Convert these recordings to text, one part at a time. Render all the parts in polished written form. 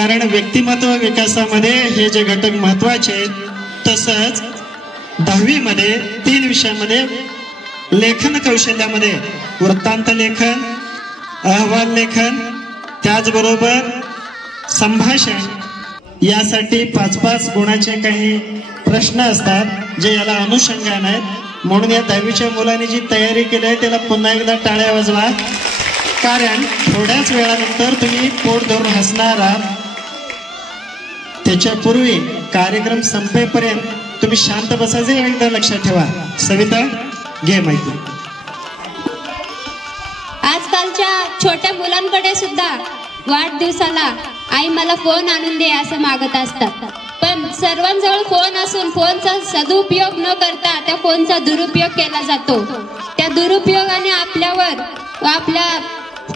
कारण व्यक्तिमत्व विकासामध्ये हे जे घटक महत्वाचे आहेत. तसंच 10वी मध्ये 3 विषयामध्ये लेखन कौशल्यामध्ये वृत्तांत लेखन, अहवाल लेखन, त्याचबरोबर संभाषण यासाठी 5-5 गुणाचे काही प्रश्न असतात जे याला अनुषंगाने आहेत. म्हणून या 10वीच्या मुलांनी जी तयारी केली आहे त्याला पुन्हा एकदा टाळ्या वाजवा, कारण थोड्याच वेळानंतर तुम्ही पोट धरून हसणार आहात. त्याच्यापूर्वी कार्यक्रम संपेपर्यंत तुम्ही शांत बसायचे एकदा लक्षात ठेवा. सविता घे माहिती. आजकालच्या छोट्या मुलांकडे सुद्धा वाढदिवसाला आई मला फोन आणून दे असं मागत असतात. पण सर्वांजवळ फोन असून फोनचा सदुपयोग न करता त्या फोनचा दुरुपयोग केला जातो. त्या दुरुपयोगाने आपल्यावर व आपल्या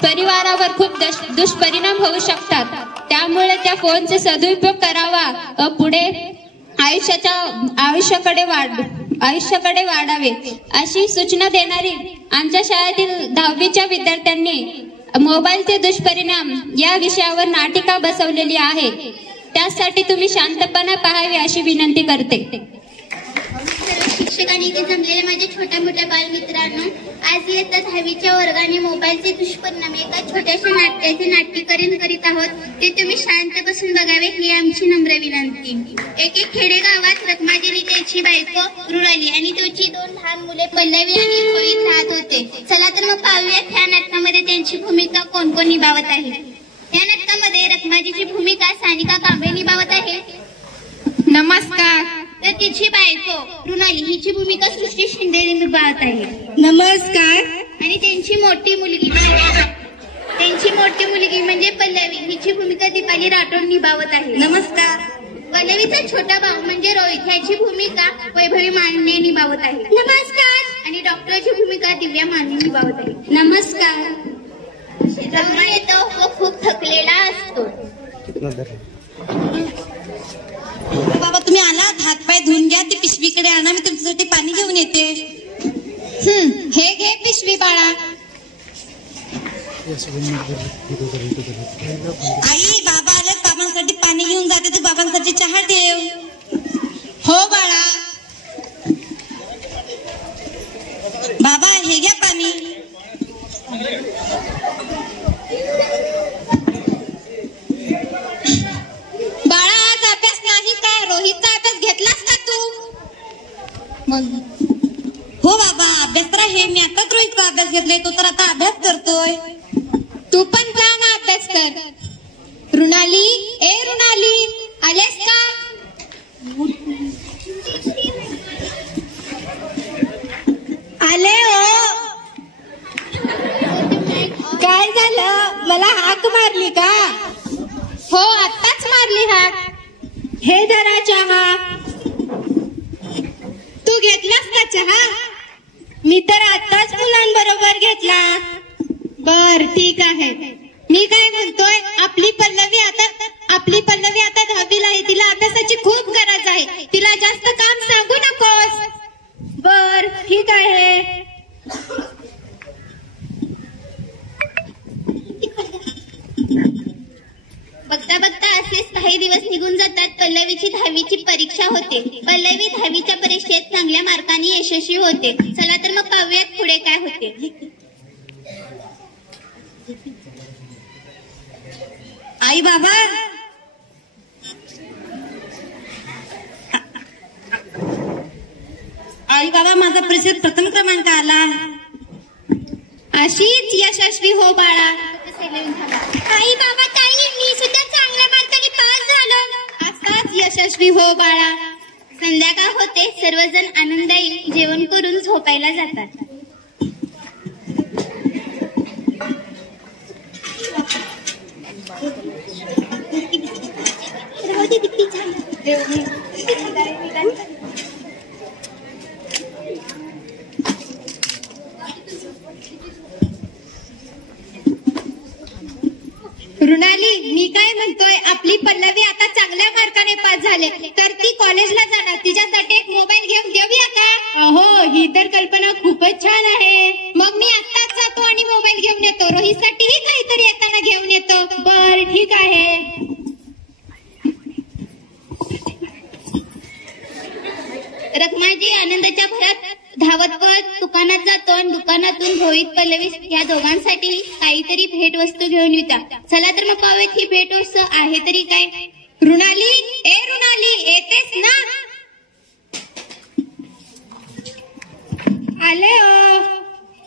परिवारावर खूप दुष्परिणाम होऊ शकतात. त्यामुळे त्या फोनचे सदुपयोग करावा व पुढे आयुष्याकडे वाढावे अशी सूचना देणारी आमच्या शाळेतील 10वीच्या विद्यार्थ्यांनी मोबाईलचे दुष्परिणाम या विषयावर नाटिका बसवलेली आहे. त्यासाठी तुम्ही शांतपणे पाहावे अशी विनंती करते. शिक्षकांनी इथे जमलेले माझ्या छोट्या मोठ्या बालमित्रांनो, आज इयत्ता 10वीच्या वर्गाने मोबाईलचे दुष्परिणाम एका छोट्याशा नाट्याचे नाट्यकरण करीत आहोत. ते तुम्ही शांत बसून बघावे ही आमची नम्र विनंती. एके खेडेगावात रखमादेवी, त्याची बायको मृणाली आणि त्याची 2 लहान मुले पल्लवी आणि रोहित राहत होते. चला तर मग पाहूयात ह्या नाटकामध्ये त्यांची भूमिका कोण कोण निभावत आहे. या नाटकामध्ये रखमाजीची भूमिका सानिका कांबळे निभावत आहे. नमस्कार. तर तिची बायको मृणाली हिची भूमिका सृष्टी शिंदे निभावत आहे. नमस्कार. आणि त्यांची मोठी मुलगी म्हणजे पल्लवी हिची भूमिका दीपाली राठोड निभावत आहे. नमस्कार. पल्लवीचा छोटा भाऊ म्हणजे रोहित ह्याची भूमिका वैभवी माने निभावत आहे. नमस्कार. आणि डॉक्टरची भूमिका दिव्या माने निभावत आहे. नमस्कार. रमा येतो व खूप थकलेला असतो. बाबा तुम्ही आलात, हातपाय धुवून घ्या. ती पिशवीकडे आणा, मी तुमच्यासाठी पाणी घेऊन येते. हे घे पिशवी बाळा. आई बाबा आले, बाबांसाठी पाणी घेऊन जाते, तू बाबांसाठी चहा ठेव. हो बाळा. बाबा हे घ्या पाणी. बाळा आज अभ्यास नाही का? रोहितचा अभ्यास घेतलास का तू? हो बाबा अभ्यास तर आहे, मी आता रोहितचा अभ्यास घेतलाय, तो तर आता अभ्यास करतोय. तू पण जा ना अभ्यास कर. रुणाली, ए रुणाली आलेस का? आले हो. काय झालं? मला हाक मारली का? हो आत्ताच मारली हाक. हे धरा चहा. तू घेतलास का चहा? मी तर आत्ताच मुलांबरोबर घेतला. बर ठीक आहे. मी काय म्हणतोय, आपली पल्लवी आता 10वीला आहे. तिला अभ्यासाची खूप गरज आहे. तिला जास्त काम सांगू नकोस. बर ठीक आहे. बघता बघता असेच काही दिवस निघून जातात. पल्लवीची 10वीची परीक्षा होते. पल्लवी 10वीच्या परीक्षेत चांगल्या मार्कांनी यशस्वी होते. चला तर मग पाहूयात पुढे काय होते. आई बाबा माझा परीक्षेत प्रथम क्रमांक आला. अशीच यशस्वी हो बाळा. आई बाबा ताई, मी सुद्धा चांगल्या मार्काने पास झालो. असाच यशस्वी हो बाळा. संध्याकाळ होते. सर्वजण आनंदायी जेवण करून झोपायला जातात. रुणाली, मी काय म्हणतोय, आपली पल्लवी आता चांगल्या मार्काने पास झाले तर ती कॉलेजला जाणार. तिच्यासाठी एक मोबाईल घेऊन देऊया का? हो ही तर कल्पना खूपच छान आहे. मग मी आत्ताच जातो आणि मोबाईल घेऊन येतो. रोहितसाठीही काहीतरी येताना घेऊन येतो. बर ठीक आहे. पल्लवी आनंदाच्या भरात धावत पळत दुकानात जातो आणि दुकानातून रोहित पल्लवी या दोघांसाठी काहीतरी भेट वस्तू घेऊन येतात. चला तर मग पाहूयात ही भेट वस्तू आहे तरी काय. रुणाली, ए रुणाली, येतेस ना? आले हो,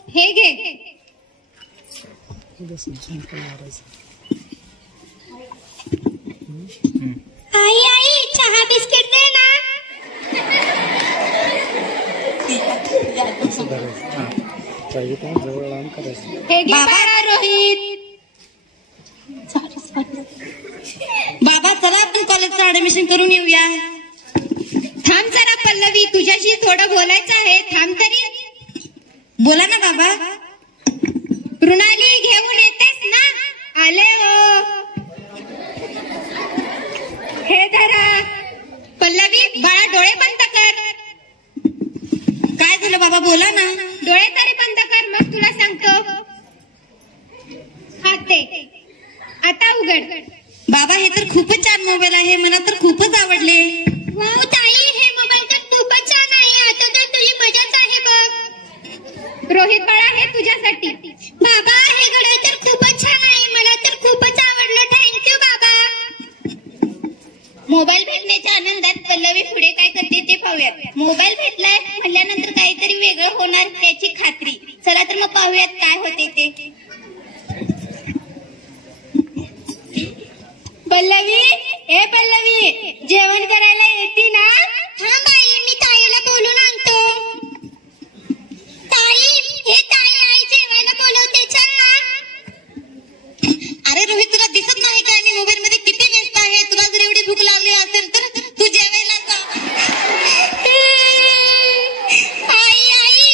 हे घे. आई आई चहा बिस्किट दे ना. हे घे बाळा रोहित. बाबा चला आपण कॉलेजचं ऍडमिशन करून येऊया. थांब जरा पल्लवी, तुझ्याशी थोडं बोलायचं आहे. थांब तरी. बोला ना बाबा. रुणाली घेऊन येतेस ना? आले हो, हे धरा. पल्लवी बाळा डोळे बंद कर. काय झालं बाबा, बोला ना. डोळे तरी बंद कर, मग तुला सांगतो. हात दे, आता उघड. बाबा हे तर खूपच छान मोबाईल आहे, मला तर खूपच आवडले. वाव ताई, हे मोबाईल तर खूपच छान आहे. आता तर तुझी मजाच आहे बघ. रोहित बाळा हे तुझ्यासाठी. बाबा हे घड्याळ तर खूपच छान आहे, मला तर खूपच आवडलं. थँक्यू बाबा. मोबाईल भेटण्याच्या आनंदात पल्लवी पुढे काय करते ते पाहूयात. मोबाईल भेटलाय म्हणल्यानंतर काहीतरी वेगळं होणार त्याची खात्री. चला तर मग पाहूयात काय होते ते. पल्लवी, ए पल्लवी, जेवण करायला येते ना? हा बाई, मी ताईला बोलून आणतो. ताई, हे ताई आई जेवायला बोलवते, चल ना. अरे रोहित, तुला दिसत नाही का मी मोबाईल मध्ये किती व्यस्त आहे? तुला जर एवढी भूक लागली असेल तर तू जेवायला जा. आई आई,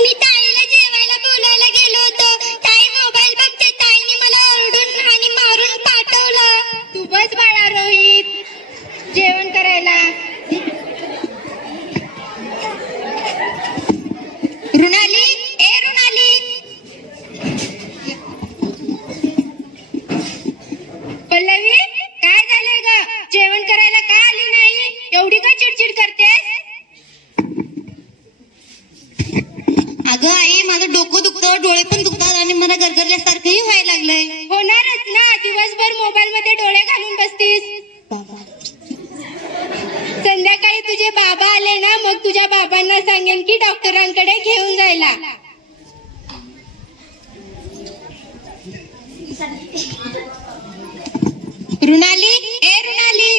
मी ताईला जेवायला बोलायला गेलो होतो. ताई मोबाईल बघते. ताईने मला ओरडून आणि मारून पाठवलं. तू बस बाळा रोहित, जेवण करायला. रुणाली, ए रुणाली. पल्लवी काय झालंय ग? जेवण करायला का आली नाही? एवढी का चिडचिड करतेस? अगं आई, माझं डोकं दुखतं, डोळे पण दुखतात आणि मला गरगरल्यासारखंही व्हायला लागलंय. होणारच ना, दिवसभर मोबाईल मध्ये डोळे घालून बसतीस. संध्याकाळी तुझे बाबा आले ना, मग तुझ्या बाबांना सांगेन की डॉक्टरांकडे घेऊन जायला. रुणाली, ए रुणाली.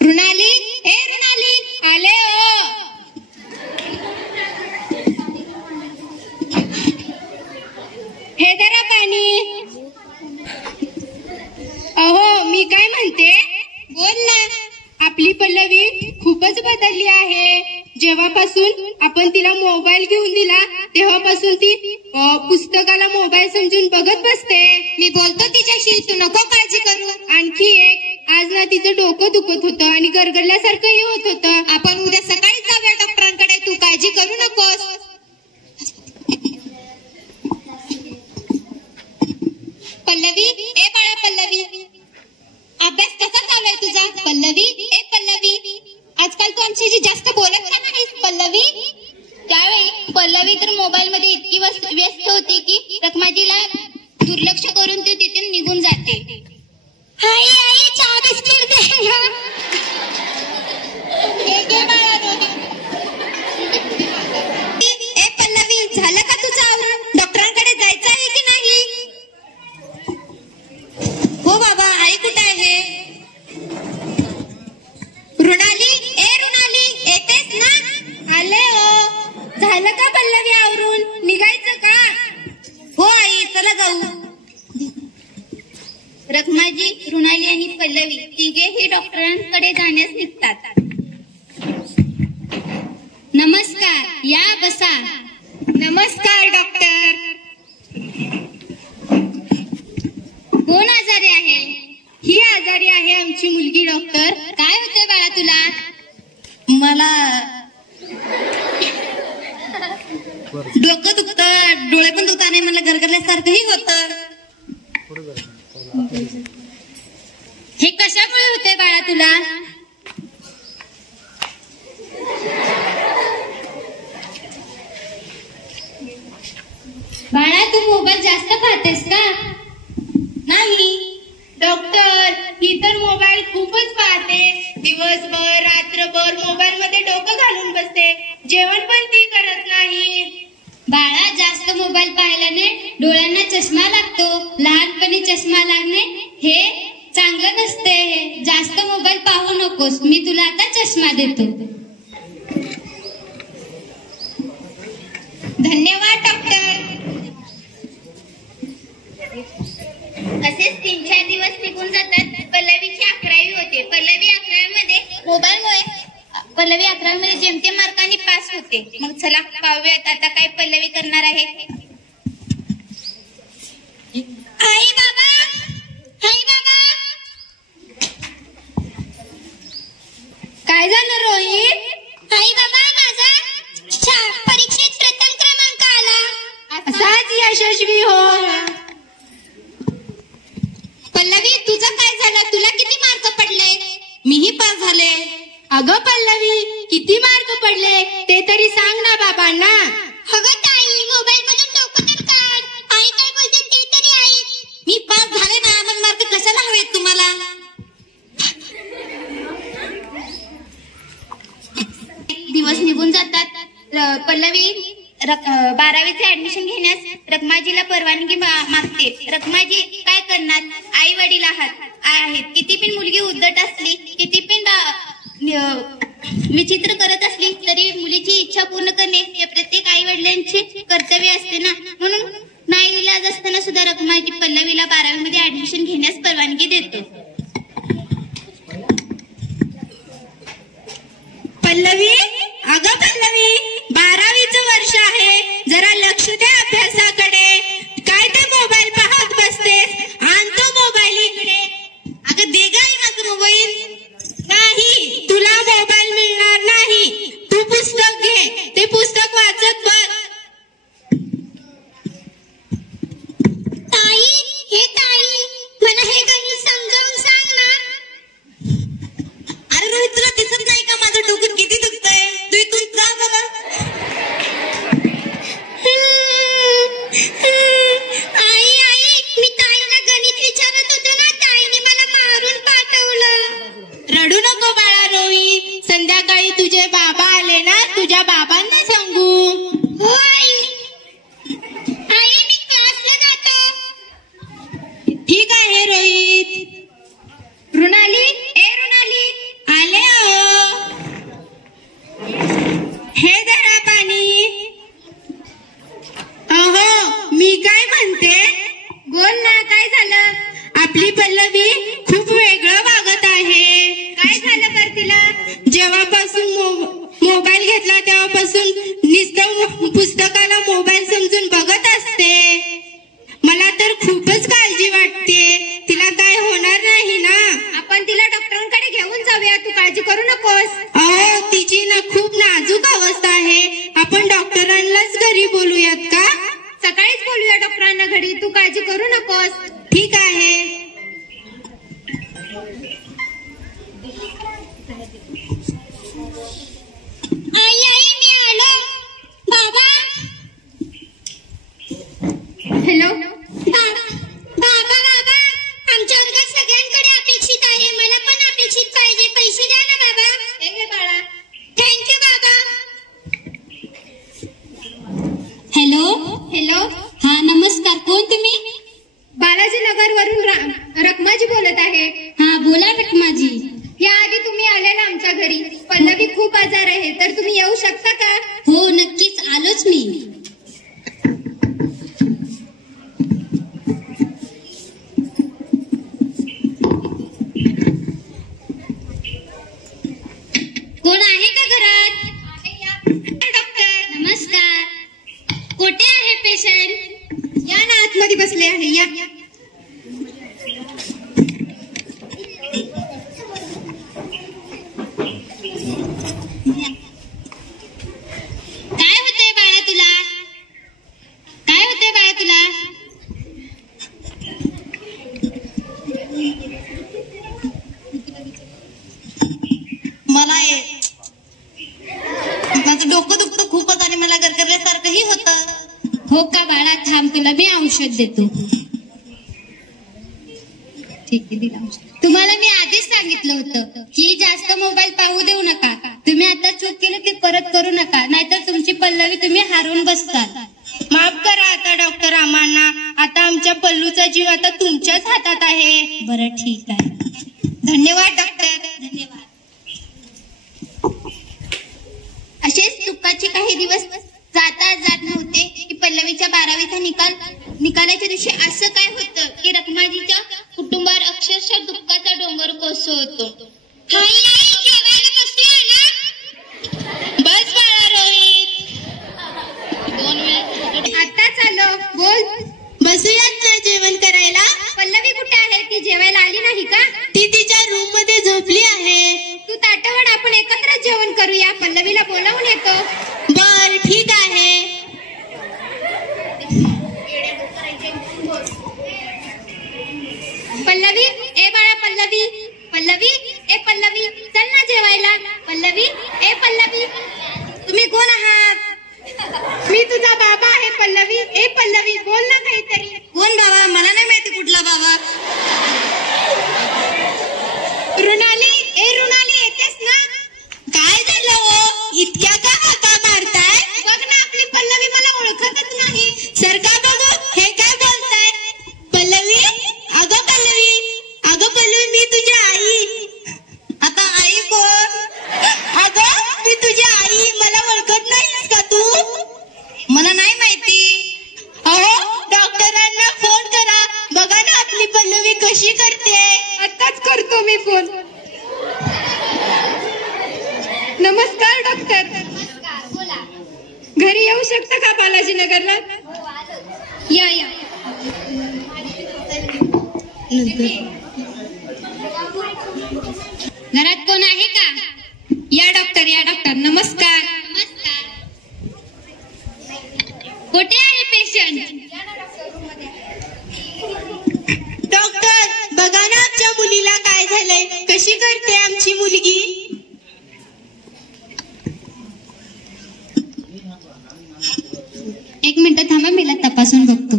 रुणाली, ए रुणाली. आले हो. हे जरा पाणी. अहो मी काय म्हणते, बोल ना. आपली पल्लवी खूपच बदलली आहे. जेव्हापासून आपण तिला मोबाईल घेऊन दिला तेव्हापासून ती पुस्तकाला मोबाईल समजून बघत बसते. मी बोलतो तिच्याशी, तू नको काळजी करू. आणखी एक, आज ना तिचं डोकं दुखत होतं आणि गरगरल्यासारखंही होत होतं. आपण उद्या सकाळी जाऊया डॉक्टरांकडे, तू काळजी करू नकोस. पल्लवी, ए बाळा पल्लवी, अभ्यास कसा चालू आहे तुझा? पल्लवी, ए पल्लवी, आजकाल तू आमच्याशी जास्त बोलत का नाहीस? पल्लवी, त्यावेळी पल्लवी तर मोबाईल मध्ये इतकी व्यस्त होती की रखमाजीला दुर्लक्ष करून ती तिथून निघून जाते. आई आई, चहा बिस्किट दे ना. हे घे बाळा रोहित. ए पल्लवी, झालं का तुझं आवरून? डॉक्टरांकडे जायचं आहे की नाही? हो बाबा, आई कुठे आहे? रुणाली, ए रुणाली, येतेस ना? आले हो. झालं का पल्लवी आवरून? निघायचं का? हो आई, चला जाऊ. रखमाजी, रुणाली आणि पल्लवी तिघेही डॉक्टरांकडे जाण्यास निघतात. नमस्कार, या बसा. नमस्कार डॉक्टर. कोण आजारी आहे? ही आजारी आहे आमची मुलगी डॉक्टर. काय होतंय बाळा तुला? मला डोकं दुखतं, डोळे पण दुखतात आणि मला गरगरल्यासारखंही होतं. हे कशामुळे होते बाळा तुला? दिवसभर रात्रभर मोबाईल मध्ये डोकं घालून बसते, जेवण पण ती करत नाही. बाळा, जास्त मोबाईल पाहिल्याने डोळ्यांना चष्मा लागतो. लहानपणी चष्मा लागणे हे चांगलं नसते. जास्त मोबाईल पाहू नकोस. मी तुला आता चष्मा देतो. धन्यवाद डॉक्टर. असेच 3-4 दिवस निघून जातात. पल्लवीची 11वी होते. पल्लवी 11वीमध्ये मोबाईलमुळे पल्लवी 11वीमध्ये जेमतेम मार्कांनी पास होते. मग चला पाहूयात आता काय पल्लवी करणार आहे. आई बाबा, आई बाबा. काय झालं रोहित? आई बाबा, माझा परीक्षेत प्रथम क्रमांक आला. असाच यशस्वी हो. पल्लवी, तुझं काय झालं? तुला किती मार्क पडले? मीही पास झाले. अगं पल्लवी, किती मार्क पडले ते तरी सांग ना बाबांना. अगं ताई, मोबाईल मधून डोकं तर काढ. आई काय बोलते ते तरी ऐक. मी पास झाले ना, मग मार्क कशाला हवेत तुम्हाला? दिवस निघून जातात. पल्लवी 12वीचे ऍडमिशन घेण्यास रखमाजीला परवानगी मागते. रखमाजी काय करणार? आई वडील आहेत. किती पण मुलगी उद्धट असली, किती पण विचित्र करत असली तरी मुलीची इच्छा पूर्ण करणे हे प्रत्येक आई वडिलांचे कर्तव्य असते ना. म्हणून नाईलाज असताना सुद्धा रखमाजी पल्लवीला 12वीमध्ये ऍडमिशन घेण्यास परवानगी देतो. पल्लवी, अगं पल्लवी, 12वीचं वर्ष आहे. जरा लक्ष दे अभ्यासाकडे. काय ते मोबाईल पाहत बसतेस? आण तो मोबाईल इकडे. अगं दे गाई माझं मोबाईल. नाही, तुला मोबाईल मिळणार नाही. तू पुस्तक घे. ते पुस्तक वाचत बस. ताई, हे ताई, मला हे गणित समजावून सांग ना. अरे रोहित, तुला दिसत नाही का माझं डोकं किती दुखतंय? तू इथून जा बरं. आई, मी ताईला गणित विचारत होतो ना, ताईने मला मारून पाठवलं. रडू नको बाळा रोहित. संध्याकाळी तुझे बाबा आले ना, तुझ्या बाबांना सांगू. हो आई. आई, मी क्लासला जातो. ठीक आहे रोहित. रुणाली, रुणाली. आले हो. हे धरा पाणी. अहो, मी काय म्हणते? बोल ना, काय झालं? आपली पल्लवी खूप वेगळं वागत आहे. काय झालं कर तिला? जेव्हापासून मोबाईल घेतला तेव्हापासून नुसतं पुस्तकाला मोबाईल समजून बघत असते. मला तर खूपच काळजी वाटते. तिला काय होणार नाही ना? आपण तिला डॉक्टरांकडे घेऊन जाऊया, तू काळजी करू नकोस. अहो, तिची ना खूप नाजूक अवस्था आहे. आपण डॉक्टरांनाच घरी बोलूयात का? सकाळीच बोलूया डॉक्टरांना घरी, तू काळजी करू नकोस. ठीक आहे. आई, मी आलो. बाबा. हॅलो. बाबा, आमच्या वर्गात सगळ्यांकडे अपेक्षित आहे. मला पण अपेक्षित पाहिजे. पैसे द्या ना बाबा. हे घे बाळा. थँक्यू बाबा. हॅलो. हा, नमस्कार. कोण तुम्ही? बालाजी नगर वरून रखमाजी बोलत आहे. हा, बोला रखमाजी. याआधी तुम्ही आलेला आमच्या घरी. पल्लवी खूप आजार आहे, तर तुम्ही येऊ शकता का? हो, नक्कीच आलोच मी. कोण आहे का घरात? डॉक्टर. नमस्कार. कुठे आहे पेशंट? या ना, आतमध्ये बसले आहे. या. काय होतंय बाळा तुला? मला माझं डोकं दुखतं खूपच आणि मला गरगरल्यासारखंही होतं. हो का बाळा? थांब, तुला मी औषध देतो. ठीक आहे, दिला औषध. तुम्हाला मी आधीच सांगितलं होतं की जास्त मोबाईल धन्यवाद डॉक्टर, धन्यवाद. असेच दुःखाचे काही दिवस जात नव्हते की पल्लवीच्या 12वीचा निकालाच्या दिवशी असं काय होतं की रखमाजीच्या कुटुंबावर अक्षरशः दुःखाचा डोंगर कोसळतो. बस बाळा रोहित, 2 वेळा आताच आलो, बोल. बसूयात ना जेवण करायला. पल्लवी कुठे आहे? ती जेवायला आली नाही का? ती तिच्या रूम मध्ये झोपली आहे. तू ताटवड, आपण एकत्र जेवण करूया. पल्लवीला बोलावून येतो. बर, ठीक आहे. पल्लवी, ए बाळा पल्लवी, पल्लवी, ए पल्लवी, चल ना जेवायला. पल्लवी, ए पल्लवी. तुम्ही कोण आहात? मी तुझा बाबा आहे पल्लवी. ए पल्लवी, बोल ना काहीतरी. कोण बाबा? मला नाही माहिती कुठला बाबा. रुणाली, ए रुणाली, येतेस ना? काय झालं हो? इतक्या का हाका मारताय? बघ ना, आपली पल्लवी मला ओळखतच नाही. सरका बघू, हे काय बोलताय? पल्लवी, अगं पल्लवी, मी तुझी आई. आता आई कोण? अगं मी तुझी आई. मला ओळखत नाहीस का तू? मला नाही माहिती. अहो, डॉक्टरांना फोन करा, बघा ना आपली पल्लवी कशी करते. आताच करतो मी फोन. नमस्कार डॉक्टर. बोला. घरी येऊ शकता का बालाजीनगरला? या. घरात कोण आहे का? या डॉक्टर, नमस्कार. कुठे आहे पेशंट? डॉक्टर, बघा ना आमच्या मुलीला काय झालंय, कशी करते आमची मुलगी. एक मिनिट थांबा, मला तपासून बघतो.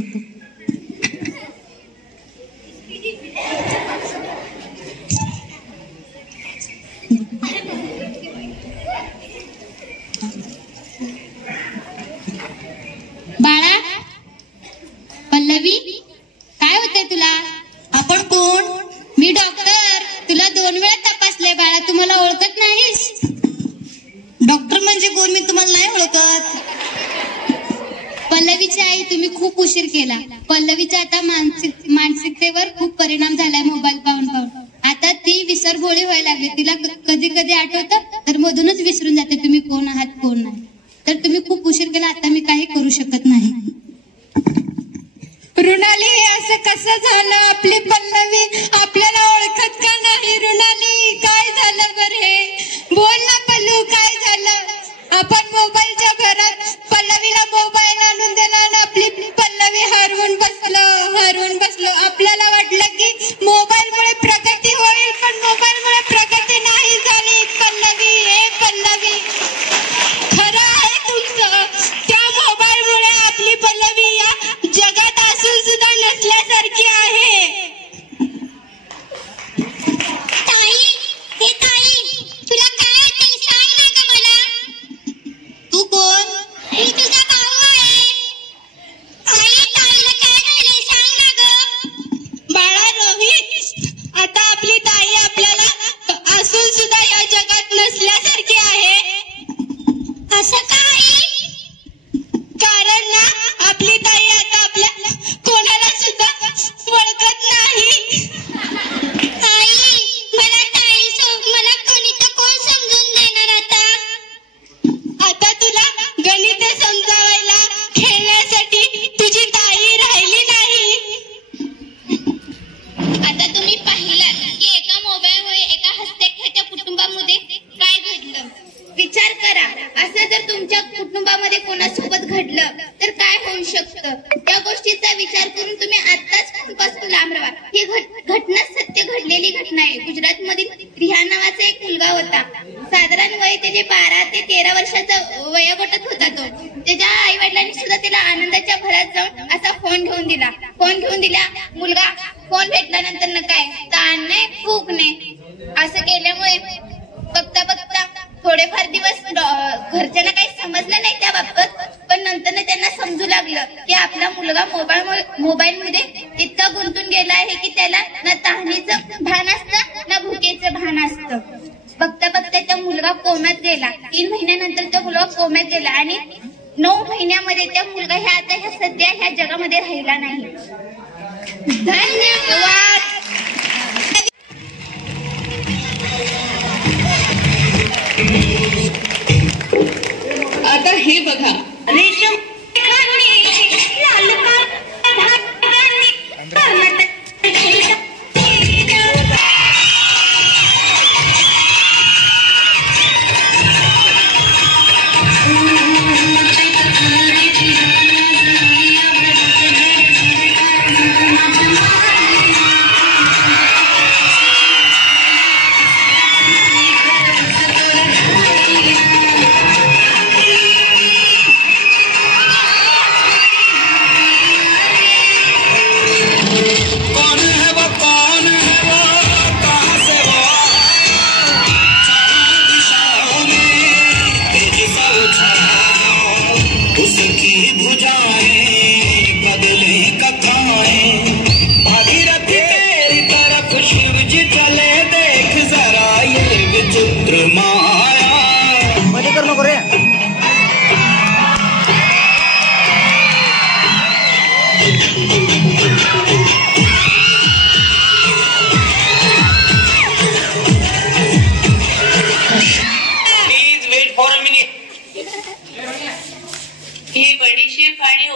बाळा, पल्लवी, काय होतंय तुला? आपण कोण? मी डॉक्टर. तुला 2 वेळा तपासले बाळा, तू मला ओळखत नाहीस? डॉक्टर म्हणजे कोण? मी तुम्हाला नाही ओळखत. पल्लवीची आई, तुम्ही खूप उशीर केला. पल्लवीच्या आता मानसिकतेवर खूप परिणाम झालाय मोबाईल पाहून. आता ती विसरभोळी व्हायला लागली. तिला कधी कधी आठवतं तर मधूनच विसरून जाते तुम्ही कोण आहात कोण नाही. तर तुम्ही खूप उशीर केला, आता मी काही करू शकत नाही. रुणाली, हे असं कसं झालं? आपली पल्लवी आपल्याला ओळखत का नाही? रुणाली, काय झालं बरे? बोल ना पल्लू, काय झालं? आपण मोबाईलच्या भरात पल्लवीला मोबाईल आणून दिला आणि आपली पल्लवी हरवून बसलो. आपल्याला वाटलं की मोबाईलमुळे प्रगती होईल, पण मोबाईलमुळे प्रगती नाही झाली. पल्लवी, ए पल्लवी, खरं आहे तुमचं. त्या मोबाईलमुळे आपली पल्लवी या जगात असून सुद्धा नसल्यासारखी आहे. ताई, तुला काय वाटेल सांग ना ग मला. तू कोण? मी तुझा भाऊ आहे. ताईला काय झालंय सांग ना ग. बाळा रोहित, आता आपली ताई आपल्याला असून सुद्धा या जगात नसल्यासारखी आहे. असं काय? कारण ना, आपली ताई आता आपल्या कोणाला सुद्धा ओळखत नाही. मला गणित कोण समजून देणार आता? आता तुला गणित समजावायला खेळण्यासाठी तुझी ताई राहिली नाही. आता तुम्ही पाहिलात की एका मोबाईलमुळे एका हस्तेख्याच्या कुटुंबामध्ये काय घडलं. विचार करा, असं जर तुमच्या कुटुंबामध्ये कोणासोबत घडलं तर काय होऊ शकतं. त्या गोष्टीचा विचार करून तुम्ही आत्ताच फोनपासून लांब राहा. ही घटना सत्य घडलेली घटना आहे. गुजरातमधील रिहान नावाचा एक मुलगा होता. साधारण वय त्याचे 12 ते 13 वर्षाचा वयोगटात होता तो. त्याच्या आई वडिलांनी सुद्धा त्याला आनंदाच्या भरात जाऊन असा फोन घेऊन दिला. मुलगा फोन भेटल्यानंतर न काय ताण नाही, भूक नाही. असं केल्यामुळे बघता थोडेफार दिवस घरच्यांना काही समजलं नाही त्या बाबत, पण नंतर त्यांना समजू लागलं की आपला मुलगा मोबाईल मध्ये इतका गुंतून गेला आहे की त्याला ना तहानीचं भान असतं ना भुके भान असतं. बघता बघता तो मुलगा कोमात गेला. 3 महिन्यानंतर तो मुलगा कोमात गेला आणि 9 महिन्यामध्ये त्या मुलगा ह्या सध्या ह्या जगामध्ये राहिला नाही. धन्यवाद. आता हे बघा, रेशम ही बडीशेप आणि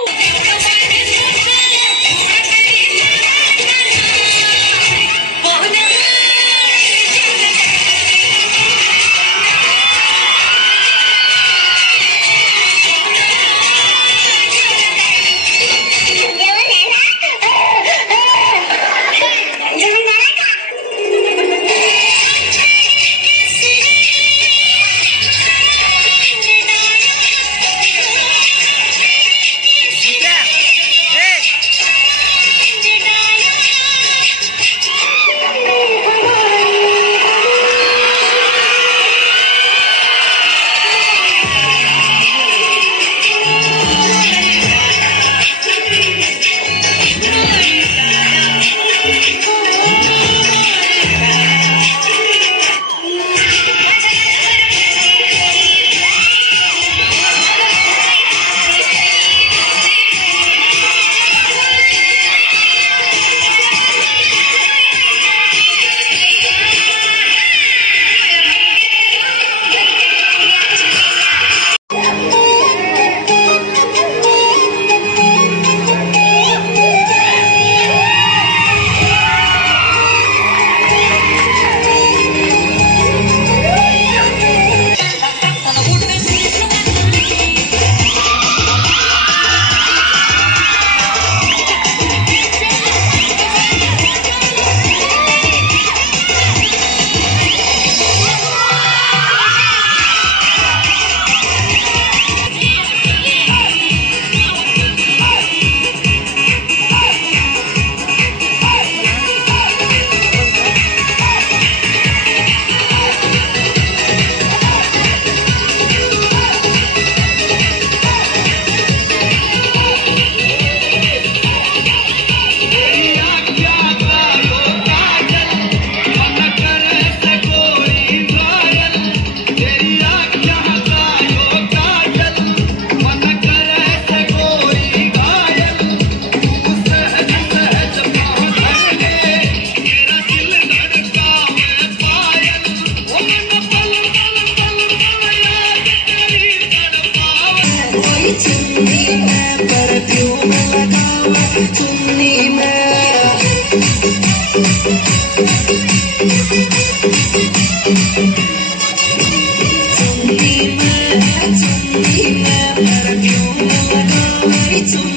It's